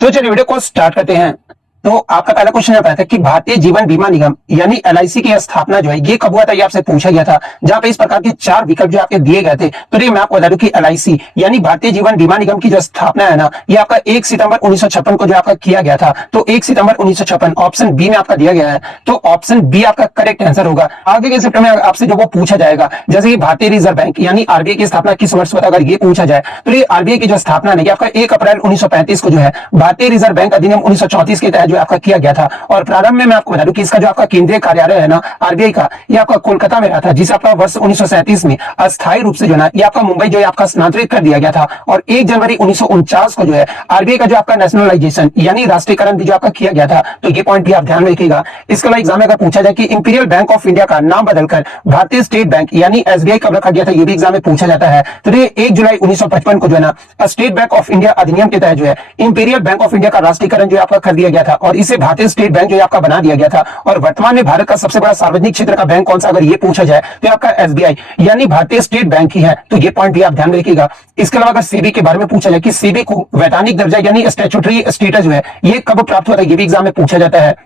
तो चलिए वीडियो को स्टार्ट करते हैं। तो आपका पहला क्वेश्चन आता है कि भारतीय जीवन बीमा निगम यानी एलआईसी की स्थापना जो है ये कब हुआ था, ये आपसे पूछा गया था। जहां पे इस प्रकार के चार विकल्प जो आपके दिए गए थे। तो ये मैं आपको बता दूं कि एलआईसी यानी भारतीय जीवन बीमा निगम की जो स्थापना है ना, ये आपका 1 सितंबर 1956 को जो आपका किया गया था। तो 1 सितंबर 1956 ऑप्शन बी में आपका दिया गया है। तो ऑप्शन बी आपका करेक्ट आंसर होगा। आगे के सेक्टर में आपसे जो वो पूछा जाएगा, जैसे कि भारतीय रिजर्व बैंक यानी आरबीआई की स्थापना किस वर्ष हुआ था, अगर ये पूछा जाए तो ये आरबीआई की जो स्थापना है आपका 1 अप्रैल 1935 को जो है भारतीय रिजर्व बैंक अधिनियम 1934 के तहत जो आपका किया गया था। और प्रारंभ में मैं आपको बता दूं कि इसका जो आपका केंद्रीय कार्यालय है ना आरबीआई का, ये आपका कोलकाता में रहा था, जिसे आपका वर्ष 1937 में अस्थायी रूप से जो है ये आपका मुंबई जो है आपका स्थानांतरित कर दिया गया था। और 1 जनवरी 1949 को जो है आरबीआई का जो आपका नेशनलाइजेशन यानी राष्ट्रीयकरण भी जो आपका किया गया था। तो ये पॉइंट भी आप ध्यान में रखिएगा। इसके अलावा एग्जाम में अगर पूछा जाए कि इंपीरियल बैंक ऑफ इंडिया का नाम बदलकर भारतीय स्टेट बैंक यानी एसबीआई कब रखा गया था, ये भी एग्जाम में पूछा जाता है। तो ये 1 जुलाई 1955 को जो है ना स्टेट बैंक ऑफ इंडिया अधिनियम के तहत जो है इंपीरियल बैंक ऑफ इंडिया का राष्ट्रीयकरण जो आपका कर दिया गया था और इसे भारतीय स्टेट बैंक जो आपका बना दिया गया था। और वर्तमान में भारत का सबसे बड़ा सार्वजनिक क्षेत्र का बैंक कौन सा, अगर ये पूछा जाए तो आपका एसबीआई यानी भारतीय स्टेट बैंक ही है। तो ये पॉइंट भी आप ध्यान में रखिएगा। इसके अलावा अगर सेबी के बारे में पूछा जाए कि सेबी को वैधानिक दर्जा यानी स्टैट्यूटरी स्टेटस जो है ये कब प्राप्त हुआ था, ये भी एग्जाम में पूछा जाता है।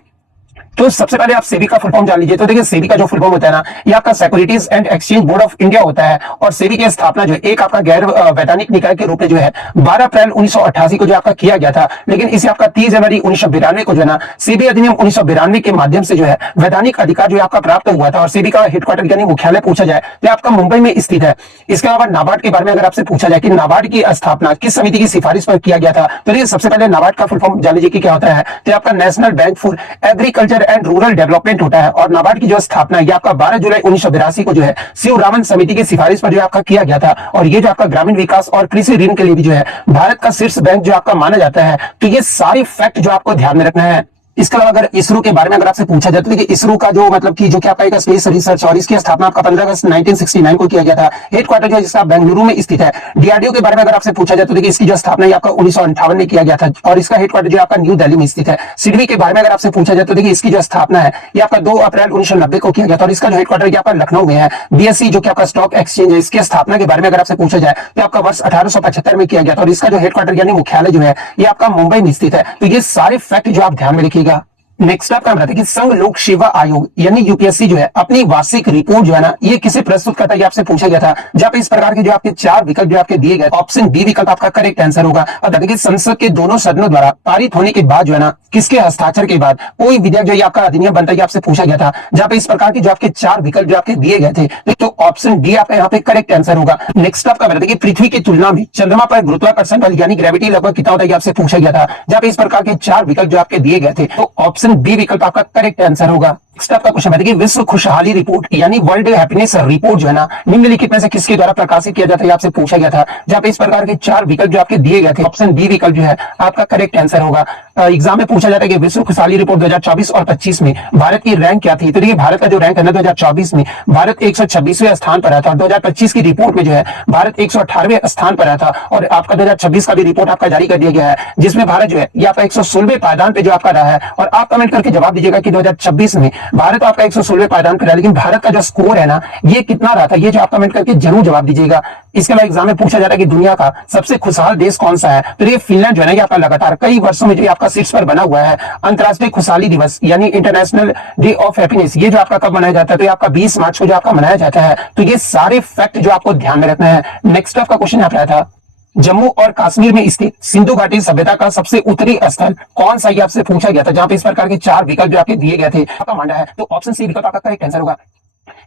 तो सबसे पहले आप सेबी का फुल फॉर्म जान लीजिए। तो देखिए सेबी का जो फुल फॉर्म होता है ना, ये आपका securities and exchange board of India होता है। और सेबी की स्थापना जो एक आपका गैर वैधानिक निकाय के रूप में जो है 12 अप्रैल 1988 को जो आपका किया गया था। लेकिन इसे आपका 30 जनवरी 1992 को जो है ना सेबी अधिनियम 1992 के माध्यम से जो है वैधानिक अधिकार जो आपका प्राप्त हुआ था। और सेबी का हेडक्वार्टर यानी मुख्यालय पूछा जाए तो आपका मुंबई में स्थित है। इसके अलावा नाबार्ड के बारे में अगर आपसे पूछा जाए कि नाबार्ड की स्थापना किस समिति की सिफारिश पर किया गया था, तो ये सबसे पहले नाबार्ड का फुल फॉर्म जान लीजिए कि क्या होता है। तो आपका national bank for agriculture and rural development होता है। और नाबार्ड की जो स्थापना है आपका 12 जुलाई 1982 को जो है शिवरामन समिति की सिफारिश पर जो आपका किया गया था। और ये जो आपका ग्रामीण विकास और कृषि ऋण के लिए भी जो है भारत का शीर्ष बैंक जो आपका माना जाता है। तो ये सारे फैक्ट जो आपको ध्यान में रखना है। इसके अलावा अगर इसरो के बारे में अगर आपसे पूछा जाए तो देखिए इसरो का जो मतलब कि जो कि आपका एक स्पेस रिसर्च और इसकी स्थापना आपका 15 अगस्त 1969 को किया गया था। हेडक्वार्टर जो इसका बेंगलुरु में स्थित है। डीआरडीओ के बारे में अगर आपसे पूछा जाए तो देखिए इसकी जो स्थापना आपका 1958 में किया गया था और इसका हेडक्वार्टर जो आपका न्यू दिल्ली में स्थित है। सिडबी के बारे में अगर आपसे पूछा जाए तो देखिए इसकी जो स्थापना है ये आपका 2 अप्रैल 1990 को किया गया था और इसका जो हेडक्वार्टर आपका लखनऊ में है। बीएसई जो कि आपका स्टॉक एक्सचेंज है, इसकी स्थापना के बारे में अगर आपसे पूछा जाए तो आपका वर्ष 1875 में किया गया था और इसका जो हेडक्वार्टर यानी मुख्यालय जो है ये आपका मुंबई में स्थित है। तो ये सारे फैक्ट जो आप ध्यान में रखिएगा। नेक्स्ट आपका बताते कि संघ लोक सेवा आयोग यानी यूपीएससी जो है अपनी वार्षिक रिपोर्ट जो है ना ये किसे प्रस्तुत करता है, ये आपसे पूछा गया था। जहां पे इस प्रकार के जो आपके 4 विकल्प जो आपके दिए गए, ऑप्शन बी विकल्प आपका करेक्ट आंसर होगा। और देखिए संसद के दोनों सदनों द्वारा पारित होने के बाद जो है ना किसके हस्ताक्षर के बाद कोई विधेयक जो आपका अधिनियम बनता है, आपसे पूछा गया था। जहां पे इस प्रकार के जो आपके 4 विकल्प जो आपके दिए गए थे, तो ऑप्शन डी आपका यहाँ पे करेक्ट आंसर होगा। नेक्स्ट आपका बताते कि पृथ्वी की तुलना में चंद्रमा पर गुरुत्वाकर्षण बल यानी ग्रेविटी लगभग कितना होता है, आपसे पूछा गया था। जहां पे इस प्रकार के 4 विकल्प जो आपके दिए गए थे, तो ऑप्शन बी विकल्प आपका करेक्ट आंसर होगा। नेक्स्ट आपका क्वेश्चन है कि विश्व खुशहाली रिपोर्ट यानी वर्ल्ड हैप्पीनेस रिपोर्ट जो है ना निम्नलिखित में से किसके द्वारा प्रकाशित किया जाता है, आपसे पूछा गया था। जहां पे इस प्रकार के 4 विकल्प जो आपके दिए गए थे, ऑप्शन बी विकल्प जो है आपका करेक्ट आंसर होगा। एग्जाम में पूछा जाता है कि विश्व खुशहाली रिपोर्ट 2024 और 25 में भारत की रैंक क्या थी। तो देखिए भारत का जो रैंक है ना 2024 में भारत 126वें स्थान पर रहा था। 2025 की रिपोर्ट में जो है भारत 118वें स्थान पर रहा था। और आपका 2026 का भी रिपोर्ट आपका जारी कर दिया गया है, जिसमें भारत जो है ये आपका 116वें पायदान पे जो आपका रहा है। और आप कमेंट करके जवाब दीजिएगा कि 2026 में भारत आपका 116वें पायदान पर रहा है, लेकिन भारत का जो स्कोर है ना ये कितना रहा था, ये जो आप कमेंट करके जरूर जवाब दीजिएगा। इसके अलावा एग्जाम में पूछा जाता है कि दुनिया का सबसे खुशहाल देश कौन सा है। तो ये फिनलैंड जो है ना ये आपका लगातार कई वर्षों में जो आपका शीर्ष पर बना हुआ है। अंतरराष्ट्रीय खुशहाली दिवस यानी इंटरनेशनल डे ऑफ हैप्पीनेस ये जो आपका कब मनाया जाता है, तो ये आपका 20 मार्च को जो आपका मनाया जाता है। तो ये सारे फैक्ट जो आपको ध्यान में रखना है। नेक्स्ट आपका क्वेश्चन यहाँ पे आया था जम्मू और कश्मीर में स्थित सिंधु घाटी सभ्यता का सबसे उत्तरी स्थल कौन सा, ये आपसे पूछा गया था। जहां पे इस प्रकार के 4 विकल्प जो आपके दिए गए थे, आपका मांडा है। तो ऑप्शन सी विकल्प आपका करेक्ट आंसर होगा।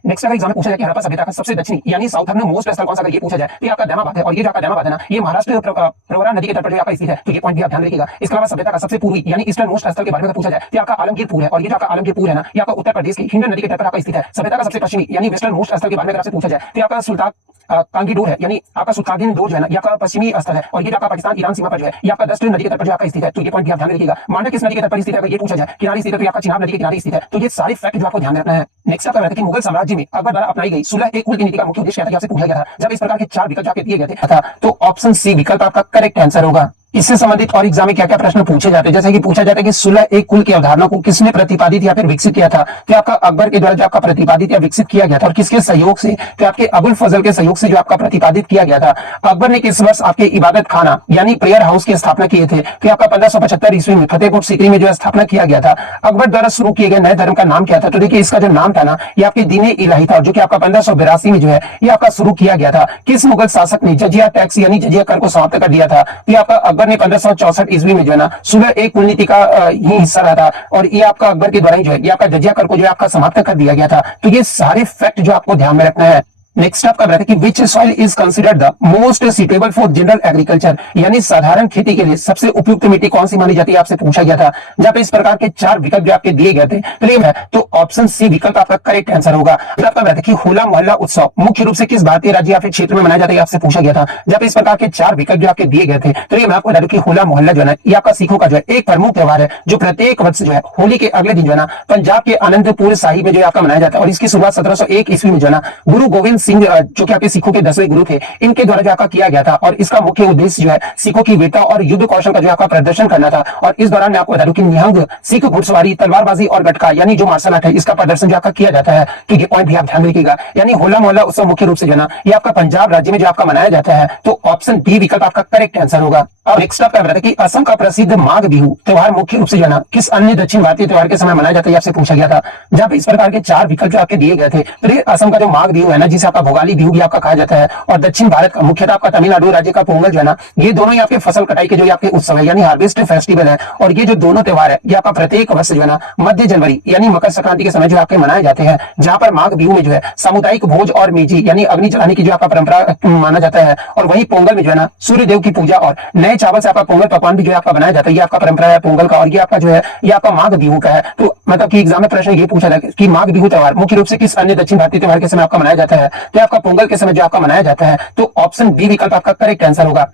नेक्स्ट अगर एग्जाम में पूछा जाए कि हड़प्पा सभ्यता का सबसे दक्षिणी यानी साउथर्न मोस्ट स्थल कौन सा, अगर ये पूछा जाए तो ये आपका दैमाबाद है। और ये जो आपका दैमाबाद है ना ये महाराष्ट्र प्रवरा नदी के तट पर जो आपका स्थित है। तो ये पॉइंट भी आप ध्यान रखिएगा। इसके अलावा सभ्यता का सबसे पूर्वी यानी ईस्टर्न मोस्ट स्थल के बारे में पूछा जाए तो आपका आलमगीरपुर है। और ये जो आपका आलमगीरपुर है ना ये आपका उत्तर प्रदेश की हिंडन नदी के तट पर आपका स्थित है। सभ्यता का सबसे पश्चिमी यानी वेस्टर्न मोस्ट स्थल के बारे में अगर आपसे पूछा जाए तो आपका सुल्तान कांगीडोर है, यानी आपका सुल्तानगंज जो है ना ये आपका पश्चिमी स्थल है। और ये आपका पाकिस्तान ईरान सीमा पर जो है ये आपका दस्तूर नदी के तट पर जो आपका स्थित है। तो ये पॉइंट भी आप ध्यान रखिएगा। मांडा किस नदी के तट पर स्थित है, अगर ये पूछा जाए किनारे स्थित है, तो ये आपका चिनाब नदी के किनारे स्थित है। तो ये सारे फैक्ट जो आपको ध्यान रखना है। नेक्स्ट आपका है कि मुगल साम्राज्य में अकबर द्वारा अपनाई गई सुलह ए कुल की नीति का मुख्य उद्देश्य क्या था, आपसे पूछा गया था। जब इस प्रकार के 4 विकल्प जो आपके दिए गए थे, तो ऑप्शन सी विकल्प आपका करेक्ट आंसर होगा। इससे संबंधित और एग्जाम में क्या क्या प्रश्न पूछे जाते हैं, जैसे कि पूछा जाता है कि सुलह एक कुल की अवधारणा को किसने प्रतिपादित या फिर विकसित किया था, तो आपका अकबर के द्वारा जो आपका प्रतिपादित या विकसित किया गया था, और किसके सहयोग से, तो आपके अबुल फजल के सहयोग से जो आपका प्रतिपादित किया गया था। अकबर ने किस वर्ष आपके इबादत खाना यानी प्रेयर हाउस की स्थापना किए थे, तो आपका 1575 ईस्वी में फतेहपुर सीकरी में जो स्थापना किया गया था। अकबर द्वारा शुरू किए गए नए धर्म का नाम क्या था, तो देखिए इसका जो नाम था ना, ये आपके दीन इलाही था, जो कि आपका 1582 में जो है ये आपका शुरू किया गया था। किस मुगल शासक ने जजिया टैक्स यानी जजिया कर को समाप्त कर दिया था, तो आपका अकबर ने 1564 ईस्वी में जो है ना सुलह एक कुल नीति का ही हिस्सा रहा था, और ये आपका अकबर के द्वारा ही जो है ये आपका जजिया कर को जो है आपका समाप्त कर दिया गया था। तो ये सारे फैक्ट जो आपको ध्यान में रखना है। नेक्स्ट आपका रहता है कि विच soil is considered the most suitable for general agriculture, यानी साधारण खेती के लिए सबसे उपयुक्त मिट्टी कौन सी मानी जाती है, आपसे पूछा गया था। जहां पे इस प्रकार के 4 विकल्प जो आपके दिए गए थे, तो ऑप्शन सी विकल्प आपका करेक्ट आंसर होगा। आपका रहता है कि होला मोहल्ला उत्सव मुख्य रूप से किस भारतीय राज्य या फिर क्षेत्र में मनाया जाता है, आपसे पूछा गया था। जब इस प्रकार के 4 विकल्प जो आपके दिए गए थे, तो ये मैं आपको बता दूं कि होला मोहल्ला जो है ये आपका सिखों का जो है एक प्रमुख त्योहार है, जो प्रत्येक वर्ष जो है होली के अगले दिन जो है ना पंजाब के आनंदपुर साहिब में जो आपका मनाया जाता है। और इसकी शुरुआत 1701 ईस्वी में जो है ना गुरु गोविंद सिंह जो कि सिखों के 10वें गुरु थे, इनके द्वारा जो आपका किया गया था। और इसका मुख्य उद्देश्य जो है सिखों की वीरता और युद्ध कौशल का जो आपका प्रदर्शन करना था। और इस दौरान मैं आपको बता दूं कि निहंग, सिख घुड़सवारी, तलवारबाजी और गटका यानी जो मार्शल आर्ट है, इसका प्रदर्शन जो आपका किया जाता है। तो ये पॉइंट भी आप ध्यान रखिएगा। यानी होला मोहल्ला उत्सव मुख्य रूप से जो है ना ये आपका पंजाब राज्य में जो आपका मनाया जाता है। तो ऑप्शन बी विकल्प आपका करेक्ट आंसर होगा। अब नेक्स्ट आपका बताया कि असम का प्रसिद्ध माघ बिहू त्योहार मुख्य रूप से जो है ना किस अन्य दक्षिण भारतीय त्योहार के समय मनाया जाता है, आपसे पूछा गया था। जहां पे इस प्रकार के 4 विकल्प जो आपके दिए गए थे, तो असम का जो माघ बिहू है ना, जिसे आपका भोगाली बिहू भी आपका कहा जाता है, और दक्षिण भारत का मुख्यतः आपका तमिलनाडु राज्य का पोंगल जो है ना, ये दोनों ही आपके फसल कटाई के जो आपके उत्सव है यानी हार्वेस्ट फेस्टिवल है। और ये जो दोनों त्योहार है ये आपका प्रत्येक वर्ष जो है ना मध्य जनवरी यानी मकर संक्रांति के समय जो आपके मनाए जाते हैं। जहां पर माघ बिहू में जो है सामुदायिक भोज और मेजी यानी अग्नि जलाने की जो आपका परंपरा माना जाता है। और वही पोंगल में जो है ना सूर्य देव की पूजा और नए चावल से आपका पोंगल पकवान भी जो है आपका बनाया जाता है। ये आपका परंपरा है पोंगल का, और ये आपका जो है ये आपका माघ बिहू का है। तो मतलब कि एग्जाम में प्रश्न ये पूछा जाए कि माघ बिहू त्योहार मुख्य रूप से किस अन्य दक्षिण भारतीय त्योहार के समय आपका मनाया जाता है, तो आपका पोंगल के समय जो आपका मनाया जाता है। तो ऑप्शन बी विकल्प आपका करेक्ट आंसर होगा।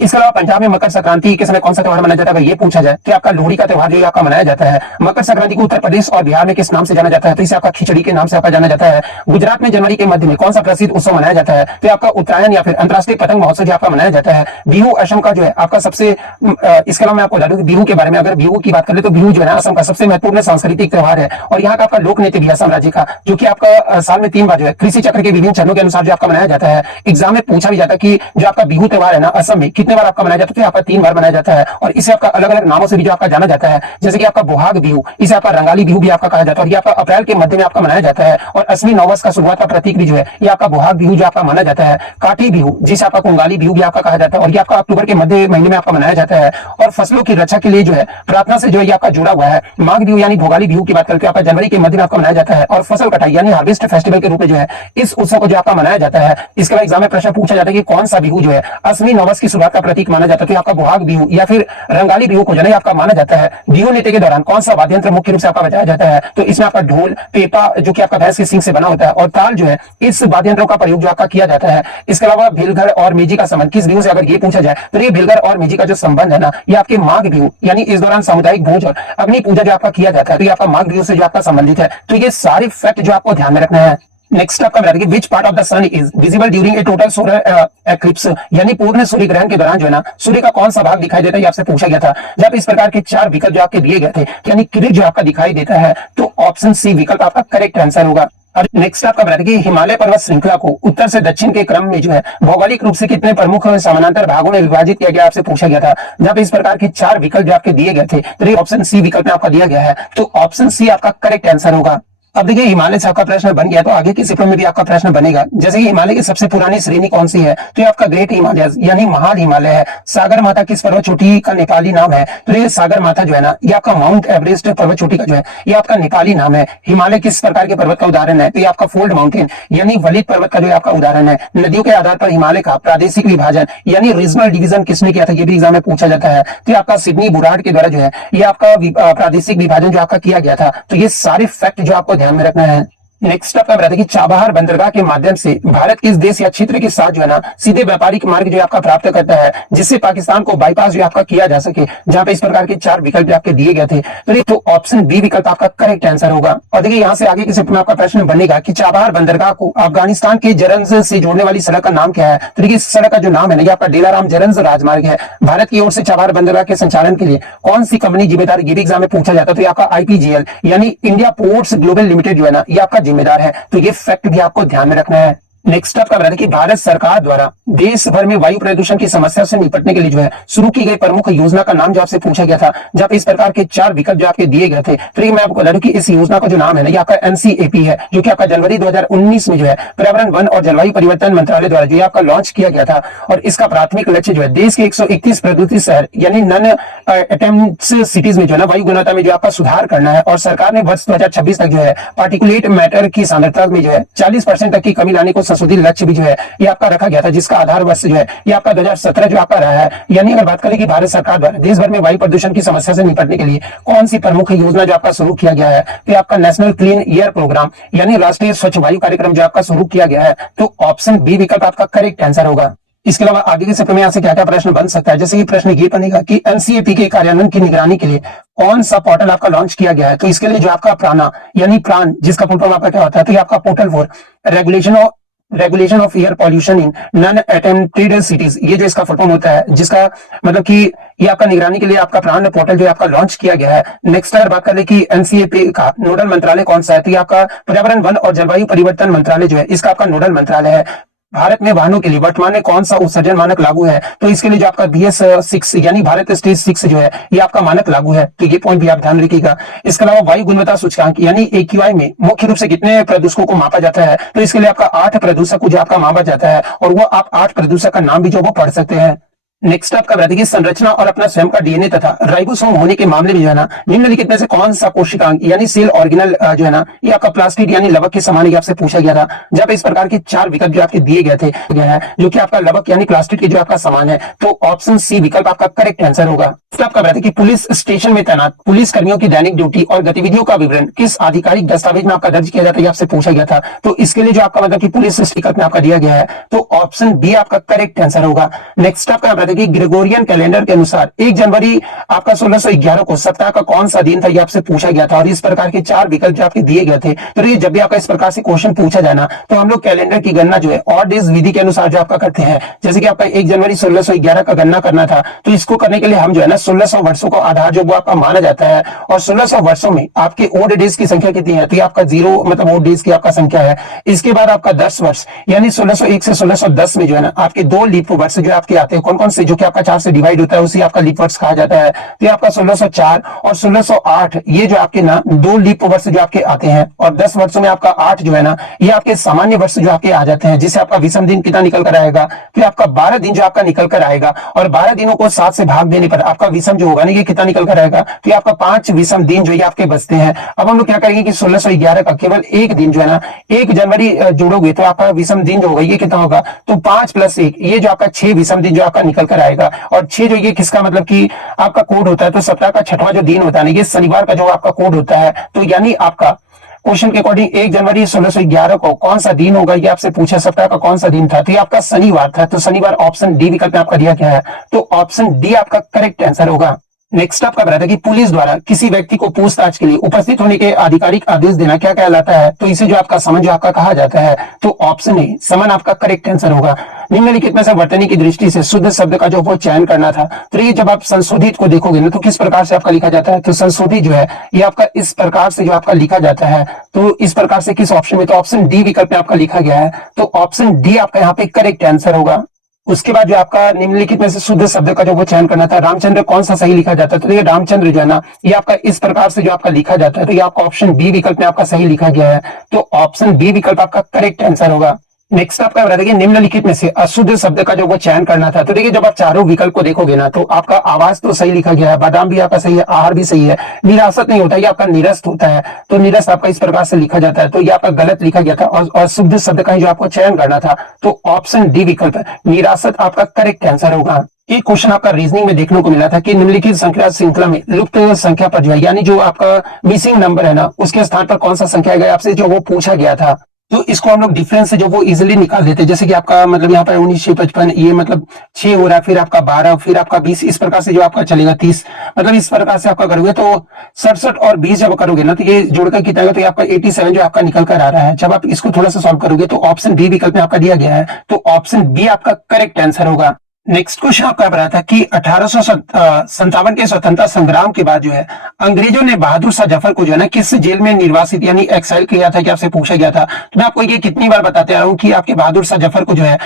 इसके अलावा पंजाब में मकर संक्रांति के समय कौन सा त्योहार मनाया जाता है, अगर ये पूछा जाए कि आपका लोहड़ी का त्योहार जो आपका मनाया जाता है। मकर संक्रांति को उत्तर प्रदेश और बिहार में किस नाम से जाना जाता है, तो इसे आपका खिचड़ी के नाम से आपका जाना जाता है। गुजरात में जनवरी के मध्य में कौन सा प्रसिद्ध उत्सव मनाया जाता है, तो आपका उत्तरायण या फिर अंतर्राष्ट्रीय पतंग महोत्सव जो आपका मनाया जाता है। बिहू असम का जो है आपका सबसे इसके अलावा मैं आपको बता दूं कि बिहू के बारे में, अगर बिहू की बात करें तो बिहू जो है असम का सबसे महत्वपूर्ण सांस्कृतिक त्योहार है। और यहाँ का आपका लोक नृत्य भी असम राज्य का, जो कि आपका साल में 3 बार जो है कृषि चक्र के विभिन्न चरणों के अनुसार जो आपका मनाया जाता है। एग्जाम में पूछा भी जाता है कि जो आपका बिहू त्योहार है ना असम में कितने बार आपका मनाया जाता है, तो आपका 3 बार मनाया जाता है। और इसे आपका अलग अलग नामों से भी जो आपका जाना जाता है, जैसे कि आपका बोहाग बिहू, इसे आपका रंगाली बिहू भी आपका कहा जाता है। और ये आपका अप्रैल के मध्य में आपका मनाया जाता है। और असली नववर्ष का शुरुआत का प्रतीक भी जो है ये आपका बोहाग बिहू जो आपका माना जाता है। काठी बिहू जिसे आपका कुंगाली बिहू भी आपका कहा जाता है, और ये आपका अक्टूबर के मध्य महीने में आपका मनाया जाता है। और फसलों की रक्षा के लिए जो है प्रार्थना से जो है आपका जुड़ा हुआ है। माघ बिहू यानी भोगाली बिहू की बात करके आपका जनवरी के मध्य में आपका मनाया जाता है। और फसल कटाई यानी हार्वेस्ट फेस्टिवल के रूप में जो है इस उत्सव को जो आपका मनाया जाता है। इसके बाद एग्जाम में प्रश्न पूछा जाता है कि कौन सा बिहू जो है असली नववर्ष की शुरुआत का प्रतीक माना जाता है, तो आपका बोहाग बिहू या फिर रंगाली बिहू को जो है आपका माना जाता है। बिहू नृत्य के दौरान कौन सा वाद्य यंत्र मुख्य रूप से आपका बजाया जाता है, तो इसमें आपका ढोल, पेपा जो कि आपका भैंस के सींग से बना होता है, और ताल जो है इस वाद्य यंत्रों का प्रयोग जो आपका किया जाता है। इसके अलावा भिलघर और मेजी का संबंध किस बिहू से, अगर ये पूछा जाए तो ये भिलघर और मेजी का जो संबंध है ना ये आपके माघ बिहू यानी इस दौरान सामुदायिक भोज और अग्नि पूजा जो आपका किया जाता है, तो ये आपका माघ बिहू से जो आपका संबंधित है। तो ये सारे फैक्ट जो आपको ध्यान में रखना है। नेक्स्ट आपका बताइए which part of the sun is visible during a total solar eclipse, यानी पूर्ण सूर्य ग्रहण के दौरान जो है ना सूर्य का कौन सा भाग दिखाई देता है, आपसे पूछा गया था। जब इस प्रकार के 4 विकल्प जो आपके दिए गए थे, यानी किरण जो आपका दिखाई देता है, तो ऑप्शन सी विकल्प आपका करेक्ट आंसर होगा। और नेक्स्ट आपका बताइए कि हिमालय पर्वत श्रृंखला को उत्तर से दक्षिण के क्रम में जो है भौगोलिक रूप से कितने प्रमुख समानांतर भागों में विभाजित किया गया, आपसे पूछा गया था। जब इस प्रकार के 4 विकल्प जो आपके दिए गए थे, तो ऑप्शन सी विकल्प में आपका दिया गया है। तो ऑप्शन सी आपका करेक्ट आंसर होगा। अब देखिए हिमालय से आपका प्रश्न बन गया, तो आगे की सिफरों में भी आपका प्रश्न बनेगा। जैसे कि हिमालय की सबसे पुरानी श्रेणी कौन सी है, तो ये आपका ग्रेट हिमालय यानी महान हिमालय है। सागर माता किस पर्वत चोटी का नेपाली नाम है, तो ये सागर माता जो है ना ये आपका माउंट एवरेस्ट पर्वत चोटी का जो है ये आपका नेपाली नाम है। हिमालय किस प्रकार के पर्वत का उदाहरण है, तो ये आपका फोल्ड माउंटेन यानी वलित पर्वत का जो आपका उदाहरण है। नदियों के आधार पर हिमालय का प्रादेशिक विभाजन यानी रीजनल डिवीजन किसने किया था, ये भी एग्जाम में पूछा जाता है। तो आपका सिडनी बुराड के द्वारा जो है ये आपका प्रादेशिक विभाजन जो आपका किया गया था। तो ये सारे फैक्ट जो आपको ध्यान में रखना है। नेक्स्ट आपका बताते कि चाबहार बंदरगाह के माध्यम से भारत किस देश या क्षेत्र के साथ जो है ना सीधे व्यापारिक मार्ग जो आपका प्राप्त करता है, जिससे पाकिस्तान को बाईपास जो आपका किया जा सके, जहां पे इस प्रकार के 4 विकल्प जो आपके दिए गए थे। तो ये तो ऑप्शन बी विकल्प आपका करेक्ट आंसर होगा। और देखिए यहाँ से आगे की शिफ्ट में आपका प्रश्न बनेगा कि चाबहार बंदरगाह को अफगानिस्तान के जरंज से जोड़ने वाली सड़क का नाम क्या है। तो देखिए इस सड़क का जो नाम है ना, ये आपका डेलाराम जरंज राजमार्ग है। भारत की ओर से चाबहार बंदरगाह के संचालन के लिए कौन सी कंपनी जिम्मेदार, ये भी एग्जाम में पूछा जाता है। तो ये आपका आईपीजीएल यानी इंडिया पोर्ट्स ग्लोबल लिमिटेड जो है ना, ये आपका जिम्मेदार है। तो ये फैक्ट भी आपको ध्यान में रखना है। नेक्स्ट आपका बता दें कि भारत सरकार द्वारा देश भर में वायु प्रदूषण की समस्या से निपटने के लिए जो है शुरू की गई प्रमुख योजना का नाम जो आपसे पूछा गया था, जहां पे इस प्रकार के 4 विकल्प जो आपके दिए गए थे। तो मैं आपको बता दूं कि इस योजना का जो नाम है ना, ये आपका एनसीएपी है, जो कि आपका जनवरी 2019 में जो है पर्यावरण, वन और जलवायु परिवर्तन मंत्रालय द्वारा जो आपका लॉन्च किया गया था। और इसका प्राथमिक लक्ष्य जो है देश के 131 प्रदूषित शहर यानी नन अटेम्प्ट सिटीज में जो है ना वायु गुणवत्ता में जो आपका सुधार करना है। और सरकार ने वर्ष 2026 तक जो है पार्टिकुलेट मैटर की सांद्रता में जो है 40% तक की कमी लाने को संशोधित लक्ष्य भी जो है ये आपका रखा गया था, जिसका आधार वर्ष जो है ये आपका 2017 जो आपका रहा है। यानी अगर बात करें कि भारत सरकार द्वारा देश भर में वायु प्रदूषण की समस्या से निपटने के लिए कौन सी प्रमुख योजना जो आपका शुरू किया गया है, तो आपका नेशनल क्लीन एयर प्रोग्राम यानी राष्ट्रीय स्वच्छ वायु कार्यक्रम जो आपका शुरू किया गया है। तो ऑप्शन बी विकल्प आपका करेक्ट आंसर होगा। इसके अलावा आगे के सत्र में यहाँ से क्या क्या प्रश्न बन सकता है, जैसे कि प्रश्न ये बनेगा कि एनसीएपी के कार्यान्वयन की निगरानी के लिए कौन सा पोर्टल आपका लॉन्च किया गया है। तो इसके लिए जो आपका प्राना यानी प्राण, जिसका फुल फॉर्म आपका क्या होता है, तो ये आपका portal for regulation of air pollution in non attempted cities, ये जो इसका फुल फॉर्म होता है, जिसका मतलब कि ये आपका निगरानी के लिए आपका प्राण पोर्टल जो आपका लॉन्च किया गया है। नेक्स्ट अगर बात करें कि एनसीएपी का नोडल मंत्रालय कौन सा है, तो ये आपका पर्यावरण, वन और जलवायु परिवर्तन मंत्रालय जो है इसका आपका नोडल मंत्रालय है। भारत में वाहनों के लिए वर्तमान में कौन सा उत्सर्जन मानक लागू है, तो इसके लिए जो आपका BS6 यानी भारत स्टेज 6 जो है ये आपका मानक लागू है। तो ये पॉइंट भी आप ध्यान रखिएगा। इसके अलावा वायु गुणवत्ता सूचकांक यानी AQI में मुख्य रूप से कितने प्रदूषकों को मापा जाता है, तो इसके लिए आपका 8 प्रदूषक को जो आपका मापा जाता है, और वो आप 8 प्रदूषक का नाम भी जो वो पढ़ सकते हैं। नेक्स्ट आपका बताइए कि संरचना और अपना स्वयं का डीएनए तथा राइबोसोम होने के मामले में जो है ना निम्नलिखित में से कौन सा कोशिकांग यानी सेल ऑर्गेनल जो है ना ये आपका प्लास्टिड यानी लवक के समान ही आपसे पूछा गया था, जब इस प्रकार के 4 विकल्प जो आपके दिए गए थे जो कि आपका लवक यानी प्लास्टिड के जो आपका समान है। तो ऑप्शन सी विकल्प आपका करेक्ट आंसर होगा। आपका बताते कि पुलिस स्टेशन में तैनात पुलिस कर्मियों की दैनिक ड्यूटी और गतिविधियों का विवरण किस आधिकारिक दस्तावेज में आपका दर्ज किया जाता है, आपसे पूछा गया था। तो इसके लिए जो आपका मतलब कि पुलिस विकल्प में आपका दिया गया है, तो ऑप्शन बी आपका करेक्ट आंसर होगा। नेक्स्ट आपका बताते कि ग्रेगोरियन कैलेंडर के अनुसार 1 जनवरी आपका 1611 को सप्ताह का कौन सा दिन था, ये आपसे पूछा गया था। और इस प्रकार के 4 विकल्प जो आपके दिए गए थे। तो ये जब भी आपका इस प्रकार से क्वेश्चन पूछा जाना, तो हम लोग कैलेंडर की गणना जो है ऑड डेज विधि के अनुसार जो आपका करते हैं। जैसे कि आपका 1 जनवरी 1611 का गणना करना था, तो इसको करने के लिए हम जो है ना 1600 वर्षों को आधार जो वो आपका माना जाता है। और 1600 वर्षों में आपके ओड डेज की संख्या कितनी है, तो ये आपका 0 मतलब ओड डेज की आपका संख्या है। इसके बाद आपका 10 वर्ष यानी 1601 से 1610 में जो है ना आपके 2 लीप वर्ष जो आपके आते हैं। कौन कौन से, जो कि आपका 4 से डिवाइड होता है, उसी आपका लीप वर्ष कहा जाता है। तो आपका 1604 और 1608 ये जो आपके ना 2 लीप वर्ष जो आपके आते हैं। और 10 वर्षों में आपका 8 जो है ना ये आपके सामान्य वर्ष जो आपके आ जाते हैं, जिससे आपका विषम दिन कितना निकल कर आएगा, तो आपका 12 दिन जो आपका निकल कर आएगा। और 12 दिनों को 7 से भाग देने पर आपका विषम जो होगा ना ये कितना निकल कर आएगा, तो आपका 5 विषम दिन जो ये आपके बचते हैं। अब हम लोग क्या करेंगे कि 1611 का केवल एक दिन जो है ना 1 जनवरी जोड़ोगे तो आपका विषम दिन जो होगा ये कितना होगा, तो 5 + 1 ये जो आपका 6 विषम दिन जो आपका निकल कर आएगा। और 6 जो ये किसका मतलब कि आपका कोड होता है, तो सप्ताह का 6वां जो दिन होता है ना ये शनिवार का जो आपका कोड होता है। तो यानी आपका क्वेश्चन के अकॉर्डिंग 1 जनवरी 1611 को कौन सा दिन होगा, ये आपसे पूछा सप्ताह का कौन सा दिन था, तो ये आपका शनिवार था। तो शनिवार ऑप्शन डी विकल्प में आपका दिया गया है, तो ऑप्शन डी आपका करेक्ट आंसर होगा। नेक्स्ट आपका बताया कि पुलिस द्वारा किसी व्यक्ति को पूछताछ के लिए उपस्थित होने के आधिकारिक आदेश देना क्या कहलाता है, तो इसे जो आपका समन जो आपका कहा जाता है। तो ऑप्शन ए समन आपका करेक्ट आंसर होगा। निम्नलिखित में से वर्तनी की दृष्टि से शुद्ध शब्द का जो वो चयन करना था, तो ये जब आप संशोधित को देखोगे ना तो किस प्रकार से आपका लिखा जाता है, तो संशोधित जो है ये आपका इस प्रकार से जो आपका लिखा जाता है। तो इस प्रकार से किस ऑप्शन में, तो ऑप्शन डी विकल्प में आपका लिखा गया है। तो ऑप्शन डी आपका यहाँ पे करेक्ट आंसर होगा। उसके बाद जो आपका निम्नलिखित में से शुद्ध शब्द का जो वो चयन करना था, रामचंद्र कौन सा सही लिखा जाता है, तो ये रामचंद्र जो है ना ये आपका इस प्रकार से जो आपका लिखा जाता है। तो ये आपका ऑप्शन बी विकल्प में आपका सही लिखा गया है। तो ऑप्शन बी विकल्प आपका करेक्ट आंसर होगा। नेक्स्ट आपका बता देखिए निम्नलिखित में से अशुद्ध शब्द का जो वो चयन करना था। तो देखिए जब आप चारों विकल्प को देखोगे ना तो आपका आवाज तो सही लिखा गया है, बादाम भी आपका सही है, आहार भी सही है, निरासत नहीं होता, ये आपका निरस्त होता है। तो निरस्त आपका इस प्रकार से लिखा जाता है, तो ये आपका गलत लिखा गया था। और अशुद्ध शब्द का ही जो आपको चयन करना था तो ऑप्शन डी विकल्प है, निरासत आपका करेक्ट आंसर होगा। एक क्वेश्चन आपका रीजनिंग में देखने को मिला था कि निम्नलिखित संख्या श्रृंखला में लुप्त संख्या पर जो है यानी जो आपका मिसिंग नंबर है ना उसके स्थान पर कौन सा संख्या आएगा, आपसे जो वो पूछा गया था। तो इसको हम लोग डिफरेंस से जो वो इजीली निकाल देते हैं, जैसे कि आपका मतलब यहाँ पर 1955 ये मतलब 6 हो रहा है, फिर आपका 12, फिर आपका 20, इस प्रकार से जो आपका चलेगा 30, मतलब इस प्रकार से आपका करोगे तो 67 और 20 जब करोगे ना तो ये जोड़कर कितना आएगा, तो ये आपका 87 जो आपका निकल कर आ रहा है। जब आप इसको थोड़ा सा सॉल्व करोगे तो ऑप्शन बी विकल्प में आपका दिया गया है, तो ऑप्शन बी आपका करेक्ट आंसर होगा। नेक्स्ट क्वेश्चन आपका बना था कि 1857 के स्वतंत्रता संग्राम के बाद जो है अंग्रेजों ने बहादुर शाह जफर को जो है ना किस जेल में निर्वासित यानी एक्साइल किया था, कि आपसे पूछा गया था। तो मैं आपको ये कितनी बार बताते आ रहा हूँ कि आपके बहादुर शाह जफर को जो है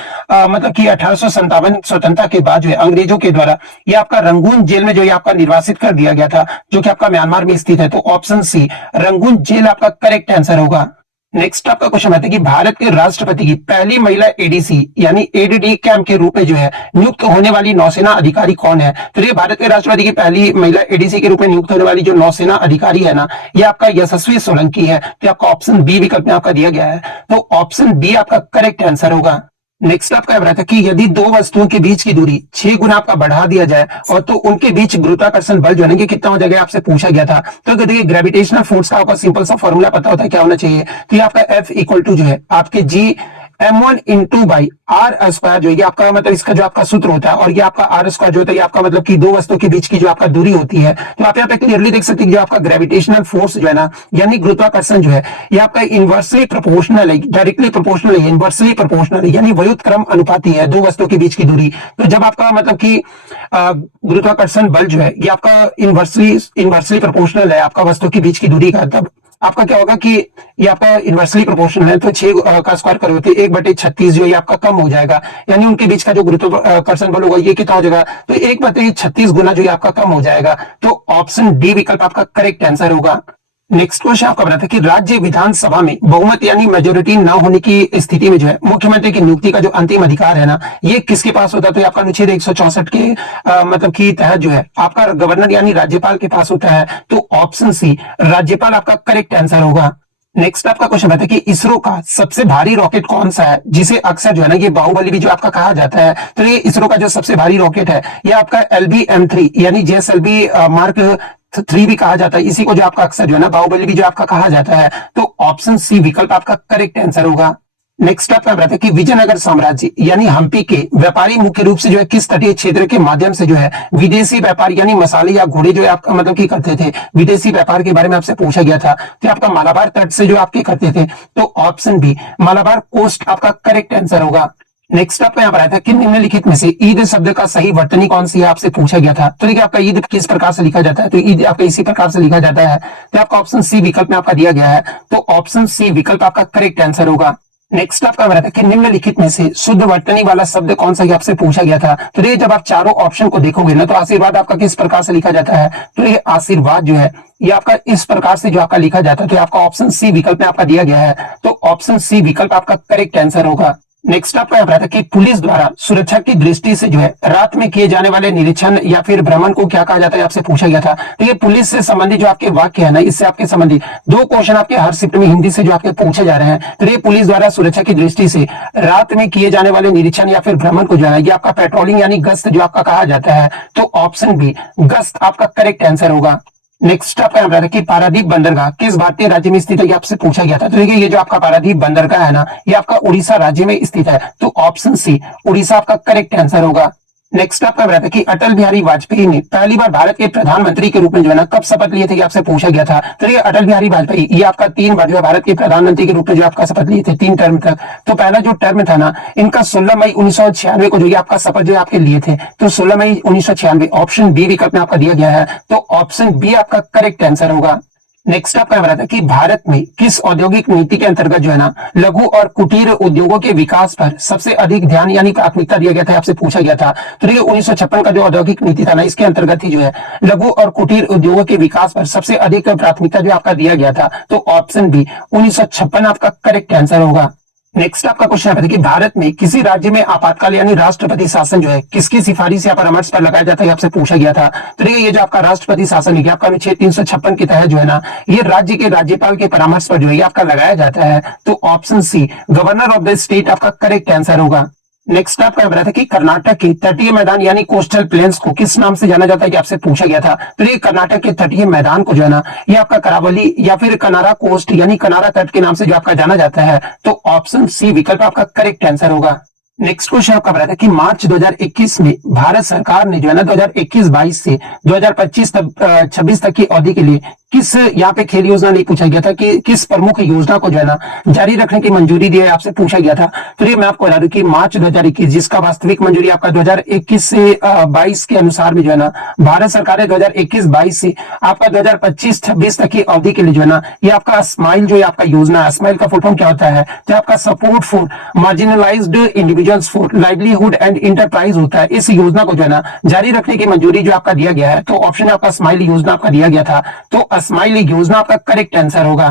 मतलब कि 1857 स्वतंत्रता के बाद जो है अंग्रेजों के द्वारा ये आपका रंगून जेल में जो है आपका निर्वासित कर दिया गया था, जो कि आपका म्यांमार में स्थित है। तो ऑप्शन सी रंगून जेल आपका करेक्ट आंसर होगा। नेक्स्ट आपका क्वेश्चन आता है कि भारत के राष्ट्रपति की पहली महिला एडीसी यानी एडीडी कैंप के रूप में जो है नियुक्त होने वाली नौसेना अधिकारी कौन है। तो ये भारत के राष्ट्रपति की पहली महिला एडीसी के रूप में नियुक्त होने वाली जो नौसेना अधिकारी है ना, ये आपका यशस्वी सोलंकी है। तो आपका ऑप्शन बी विकल्प में आपका दिया गया है, तो ऑप्शन बी आपका करेक्ट आंसर होगा। नेक्स्ट आपका रहा था कि यदि दो वस्तुओं के बीच की दूरी 6 गुना आपका बढ़ा दिया जाए और तो उनके बीच गुरुत्वाकर्षण बल जो है ना कितना हो जाएगा, आपसे पूछा गया था। तो देखिए ग्रेविटेशनल फोर्स का आपका सिंपल सा फॉर्मूला पता होता है क्या होना चाहिए, तो ये आपका F इक्वल टू जो है आपके G m1 into by r square जो है आपका मतलब इसका जो आपका सूत्र होता है, और ये आपका आर स्क्वायर जो होता है आपका मतलब कि दो वस्तुओं के बीच की जो आपका दूरी होती है। तो आप यहाँ पे क्लियरली देख सकते हैं जो आपका ग्रेविटेशनल फोर्स जो है ना यानी गुरुत्वाकर्षण जो है ये आपका इनवर्सली प्रोपोर्शनल है, डायरेक्टली प्रोपोर्शनल है, इनवर्सली प्रोपोर्शनल है, यानी व्युत्क्रम अनुपाती है दो वस्तुओं के बीच की दूरी। तो जब आपका मतलब कि गुरुत्वाकर्षण बल जो है ये आपका इनवर्सली प्रोपोर्शनल है आपका वस्तु के बीच की दूरी का, तब आपका क्या होगा कि ये आपका इनवर्सली प्रोपोर्शनल है, तो 6 का स्क्वायर करोगे तो 1/36 जो ये आपका कम हो जाएगा, यानी उनके बीच का जो गुरुत्वाकर्षण बल होगा ये कितना हो जाएगा, तो 1/36 गुना जो ये आपका कम हो जाएगा। तो ऑप्शन डी विकल्प आपका करेक्ट आंसर होगा। नेक्स्ट क्वेश्चन आपका बता था कि राज्य विधानसभा में बहुमत यानी मेजोरिटी ना होने की स्थिति में जो है मुख्यमंत्री की नियुक्ति का जो अंतिम अधिकार है ना ये किसके पास होता है। तो आपका अनुच्छेद 164 के मतलब की तहत जो है आपका गवर्नर यानी राज्यपाल के पास होता है। तो ऑप्शन सी राज्यपाल आपका करेक्ट आंसर होगा। नेक्स्ट आपका क्वेश्चन बताए कि इसरो का सबसे भारी रॉकेट कौन सा है, जिसे अक्सर जो है ना ये बाहुबली भी जो आपका कहा जाता है। तो ये इसरो का जो सबसे भारी रॉकेट है ये आपका LBM-3 यानी JSLV मार्क 3 भी कहा जाता है, इसी को जो आपका अक्सर जो है ना बाहुबली भी जो आपका कहा जाता है। तो ऑप्शन सी विकल्प आपका करेक्ट आंसर होगा। नेक्स्ट आपका रहता है कि विजयनगर साम्राज्य यानी हम्पी के व्यापारी मुख्य रूप से जो है किस तटीय क्षेत्र के माध्यम से जो है विदेशी व्यापार यानी मसाले या घोड़े जो है आपका मतलब की करते थे। विदेशी व्यापार के बारे में आपसे पूछा गया था, तो आपका मालाबार तट से जो आपके करते थे। तो ऑप्शन बी मालाबार कोस्ट आपका करेक्ट आंसर होगा। नेक्स्ट आपका यहाँ पर आया था कि निम्नलिखित में से ईद शब्द का सही वर्तनी कौन सी है, आपसे पूछा गया था। तो देखिए आपका ईद किस प्रकार से लिखा जाता है, तो ईद आपका इसी प्रकार से लिखा जाता है। तो आपका ऑप्शन सी विकल्प में आपका दिया गया है, तो ऑप्शन सी विकल्प आपका करेक्ट आंसर होगा। नेक्स्ट आपका बता था कि निम्नलिखित में से शुद्ध वर्तनी वाला शब्द कौन सा, आपसे पूछा गया था। तो ये जब आप चारों ऑप्शन को देखोगे ना तो आशीर्वाद आपका किस प्रकार से लिखा जाता है, तो ये आशीर्वाद जो है ये आपका इस प्रकार से जो आपका लिखा जाता है। तो आपका ऑप्शन सी विकल्प में आपका दिया गया है, तो ऑप्शन सी विकल्प आपका करेक्ट आंसर होगा। नेक्स्ट आपका यहाँ था कि पुलिस द्वारा सुरक्षा की दृष्टि से जो है रात में किए जाने वाले निरीक्षण या फिर भ्रमण को क्या कहा जाता है, आपसे पूछा गया था। तो ये पुलिस से संबंधित जो आपके वाक्य है ना इससे आपके संबंधित दो क्वेश्चन आपके हर शिफ्ट में हिंदी से जो आपके पूछे जा रहे हैं। तो ये पुलिस द्वारा सुरक्षा की दृष्टि से रात में किए जाने वाले निरीक्षण या फिर भ्रमण को जो है ये आपका पेट्रोलिंग यानी गश्त जो आपका कहा जाता है। तो ऑप्शन बी गश्त आपका करेक्ट आंसर होगा। नेक्स्ट आपका यहाँ पर कि पारादीप बंदरगाह किस भारतीय राज्य में स्थित है, ये आपसे पूछा गया था। तो देखिए ये जो आपका पारादीप बंदरगाह है ना ये आपका उड़ीसा राज्य में स्थित है। तो ऑप्शन सी उड़ीसा आपका करेक्ट आंसर होगा। नेक्स्ट आपका रहता है कि अटल बिहारी वाजपेयी ने पहली बार भारत के प्रधानमंत्री के रूप में जो है ना कब शपथ लिए थे, आपसे पूछा गया था। तो ये अटल बिहारी वाजपेयी ये आपका 3 बार जो है भारत के प्रधानमंत्री के रूप में जो आपका शपथ लिए थे 3 टर्म तक। तो पहला जो टर्म था ना इनका 16 मई 1996 को जो आपका शपथ जो आपके लिए थे। तो 16 मई 1996 ऑप्शन बी विकल्प में आपका दिया गया है। तो ऑप्शन बी आपका करेक्ट आंसर होगा। नेक्स्ट आपका बताता है कि भारत में किस औद्योगिक नीति के अंतर्गत जो है ना लघु और कुटीर उद्योगों के विकास पर सबसे अधिक ध्यान यानी प्राथमिकता दिया गया था, आपसे पूछा गया था। तो देखिए 1956 का जो औद्योगिक नीति था ना इसके अंतर्गत ही जो है लघु और कुटीर उद्योगों के विकास पर सबसे अधिक प्राथमिकता जो आपका दिया गया था। तो ऑप्शन बी 1956 आपका करेक्ट आंसर होगा। नेक्स्ट आपका क्वेश्चन है कि भारत में किसी राज्य में आपातकाल यानी राष्ट्रपति शासन जो है किसकी सिफारिश या परामर्श पर लगाया जाता है, आपसे पूछा गया था। तो देखिए ये जो आपका राष्ट्रपति शासन है आपका अनुच्छेद 356 के तहत जो है ना, ये राज्य के राज्यपाल के परामर्श पर जो है आपका लगाया जाता है। तो option C governor of the state आपका करेक्ट आंसर होगा। नेक्स्ट आपका रहा था कि कर्नाटक के तटीय मैदान यानी कोस्टल प्लेन्स को किस नाम से जाना जाता है, कि आपसे पूछा गया था। तो ये कर्नाटक के तटीय मैदान को जो है ना, ये आपका करावली या फिर कनारा कोस्ट यानी कनारा तट के नाम से जो आपका जाना जाता है। तो ऑप्शन सी विकल्प आपका करेक्ट आंसर होगा। नेक्स्ट क्वेश्चन आपका बता था कि मार्च 2021 में भारत सरकार ने जो है ना 2021-22 से 2025-26 तक की अवधि के लिए किस यहाँ पे खेल योजना नहीं पूछा गया था कि किस प्रमुख योजना को जो है ना जारी रखने की मंजूरी दी है, आपसे पूछा गया था। तो ये मैं आपको बता दूं कि मार्च 2021 जिसका वास्तविक मंजूरी आपका 2021 से 22 के अनुसार में जो है ना भारत सरकार ने 2021-22 से आपका 2025-26 तक की अवधि के लिए जो है ना ये आपका स्माइल जो है आपका योजना है, स्माइल का फुल फॉर्म क्या होता है, जो आपका support for marginalised individuals for livelihood and enterprise होता है, इस योजना को जो है ना जारी रखने की मंजूरी जो आपका दिया गया है। तो ऑप्शन आपका स्माइल योजना आपका दिया गया था। तो स्माइल योजना आपका करेक्ट आंसर होगा।